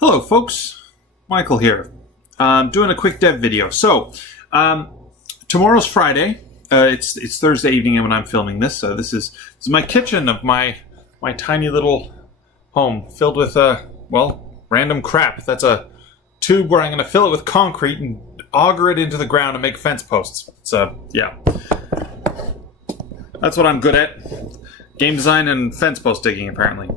Hello folks, Michael here. Doing a quick dev video. Tomorrow's Friday. It's Thursday evening when I'm filming this. This is my kitchen of my tiny little home filled with random crap. That's a tube where I'm going to fill it with concrete and auger it into the ground and make fence posts. Yeah. That's what I'm good at. Game design and fence post digging, apparently.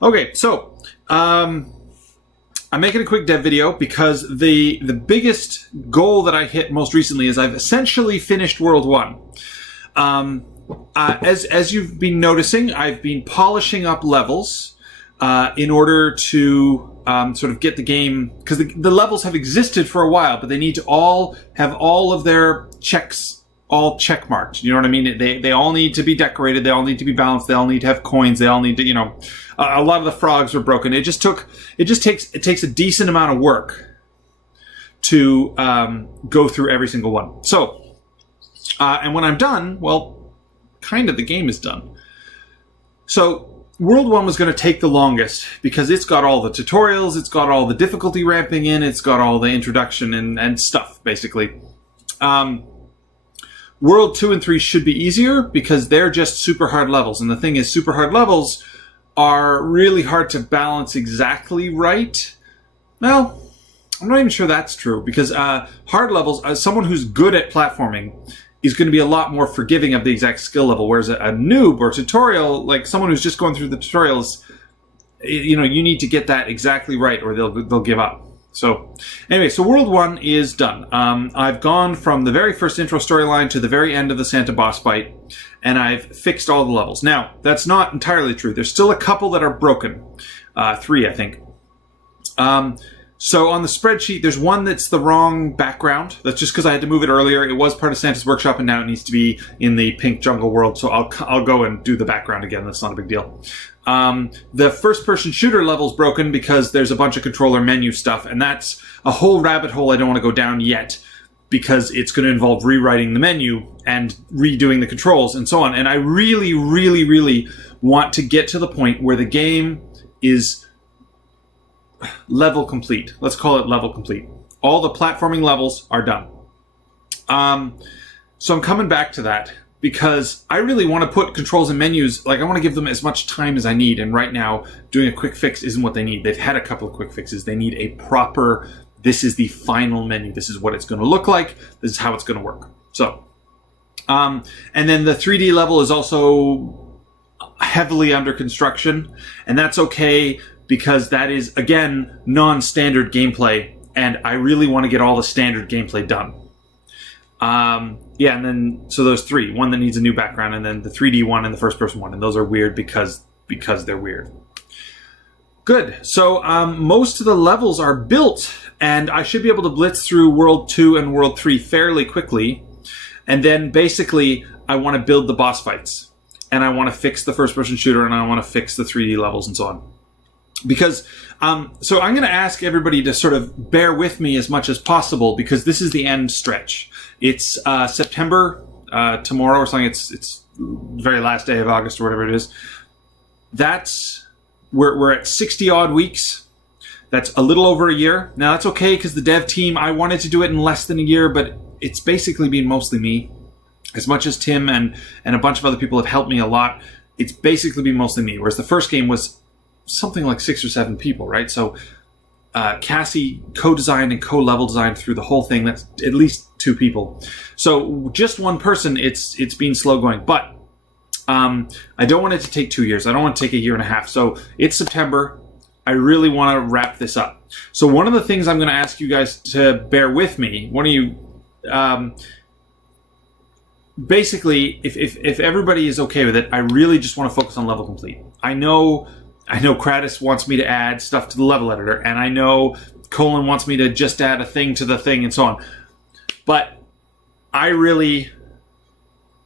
Okay, so I'm making a quick dev video because the biggest goal that I hit most recently is I've essentially finished World 1. As you've been noticing, I've been polishing up levels in order to sort of get the game, because the levels have existed for a while, but they need to all have all of their checks all check marked. You know what I mean? They all need to be decorated. They all need to be balanced. They all need to have coins. They all need to, a lot of the frogs were broken. It takes a decent amount of work to go through every single one. So, and when I'm done, well, kind of the game is done. So World 1 was going to take the longest because it's got all the tutorials, it's got all the difficulty ramping in, it's got all the introduction and stuff, basically. World 2 and 3 should be easier because they're just super hard levels. And the thing is, super hard levels are really hard to balance exactly right. Well, I'm not even sure that's true because hard levels, someone who's good at platforming is going to be a lot more forgiving of the exact skill level, whereas a noob or tutorial, like someone who's just going through the tutorials, you need to get that exactly right or they'll give up. So anyway, so World 1 is done. I've gone from the very first intro storyline to the very end of the Santa boss fight, and I've fixed all the levels. Now, that's not entirely true. There's still a couple that are broken. 3, I think. So on the spreadsheet, there's one that's the wrong background. That's just because I had to move it earlier. It was part of Santa's workshop, and now it needs to be in the pink jungle world, so I'll go and do the background again. That's not a big deal. The first-person shooter level's broken because there's a bunch of controller menu stuff, and that's a whole rabbit hole I don't want to go down yet because it's going to involve rewriting the menu and redoing the controls and so on. And I really, really, really want to get to the point where the game is level complete. Let's call it level complete. All the platforming levels are done. So I'm coming back to that because I really want to put controls and menus, I want to give them as much time as I need, and right now doing a quick fix isn't what they need. They've had a couple of quick fixes. They need a proper, this is the final menu, this is what it's going to look like, this is how it's going to work. So, and then the 3D level is also heavily under construction, and that's okay because that is, again, non-standard gameplay, and I really want to get all the standard gameplay done. Yeah, and then, so those 3. One that needs a new background, and then the 3D one and the first-person one, and those are weird because they're weird. Good. So, most of the levels are built, and I should be able to blitz through World 2 and World 3 fairly quickly, and then, basically, I want to build the boss fights, and I want to fix the first-person shooter, and I want to fix the 3D levels, and so on. Because, so I'm going to ask everybody to sort of bear with me as much as possible because this is the end stretch. It's September, tomorrow or something. It's the very last day of August or whatever it is. We're at 60 odd weeks. That's a little over a year. Now that's okay because the dev team, I wanted to do it in less than a year, but it's basically been mostly me. As much as Tim and a bunch of other people have helped me a lot, it's basically been mostly me. Whereas the first game was something like 6 or 7 people, right? So Cassie co-designed and co-level designed through the whole thing. That's at least 2 people. So just one person, it's been slow going. But I don't want it to take 2 years. I don't want to take a year and a half. So it's September. I really want to wrap this up. So one of the things I'm going to ask you guys to bear with me, one of you, basically, if everybody is okay with it, I really just want to focus on level complete. I know Kratos wants me to add stuff to the level editor, and I know Colin wants me to just add a thing to the thing and so on. But I really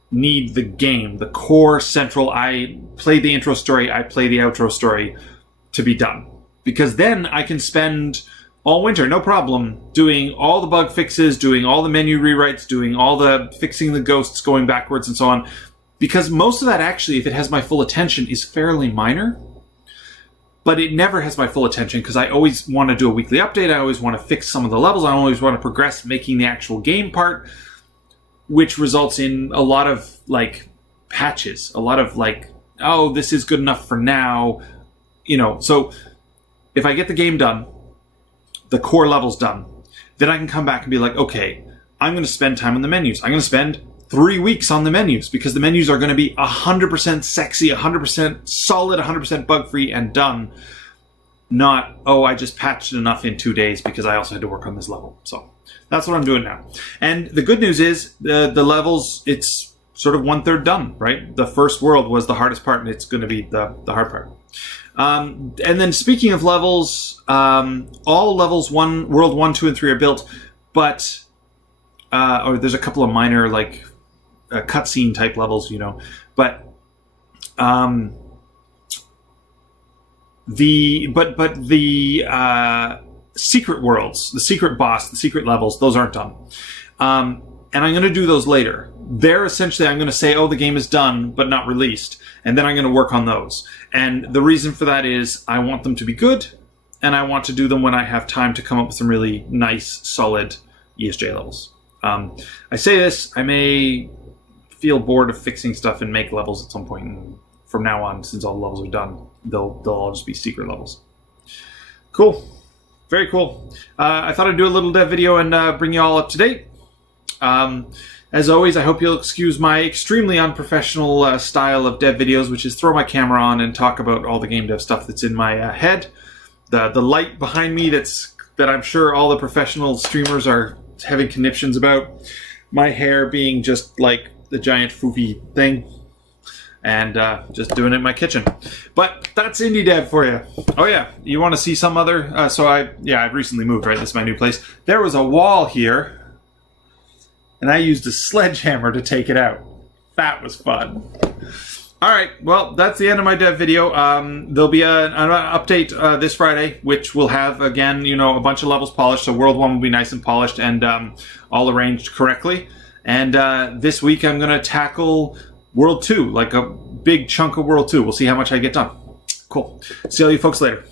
need the game, the core central, I play the intro story, I play the outro story to be done. Because then I can spend all winter, no problem, doing all the bug fixes, doing all the menu rewrites, doing all the fixing the ghosts going backwards and so on. Because most of that actually, if it has my full attention, is fairly minor. but it never has my full attention because I always want to do a weekly update. I always want to fix some of the levels. I always want to progress making the actual game part, which results in a lot of like patches, a lot of like, oh, this is good enough for now, you know. So if I get the game done, the core levels done, then I can come back and be like, okay, I'm going to spend time on the menus. I'm going to spend 3 weeks on the menus because the menus are going to be 100% sexy, 100% solid, 100% bug-free and done. Not, oh, I just patched enough in 2 days because I also had to work on this level. So that's what I'm doing now. And the good news is the levels, it's sort of 1/3 done, right? The first world was the hardest part, and it's going to be the hard part. And then speaking of levels, all levels world 1, 2, and 3 are built, but or there's a couple of minor like cutscene type levels, you know, but the secret worlds, the secret boss, the secret levels, those aren't done. And I'm going to do those later. They're essentially, I'm going to say, oh, the game is done, but not released. And then I'm going to work on those. And the reason for that is I want them to be good, and I want to do them when I have time to come up with some really nice, solid ESJ levels. I say this, I may feel bored of fixing stuff and make levels at some point. And from now on, since all the levels are done, they'll all just be secret levels. Cool. Very cool. I thought I'd do a little dev video and bring you all up to date. As always, I hope you'll excuse my extremely unprofessional style of dev videos, which is throw my camera on and talk about all the game dev stuff that's in my head. The light behind me that I'm sure all the professional streamers are having conniptions about. My hair being just like the giant foofy thing. And just doing it in my kitchen. But that's indie dev for you. Oh yeah, you want to see some other... I've recently moved, right? This is my new place. There was a wall here, and I used a sledgehammer to take it out. That was fun. All right, well, that's the end of my dev video. There'll be an update this Friday, which will have, again, you know, a bunch of levels polished. So World 1 will be nice and polished and all arranged correctly. And this week I'm going to tackle World 2, like a big chunk of World 2. We'll see how much I get done. Cool. See all you folks later.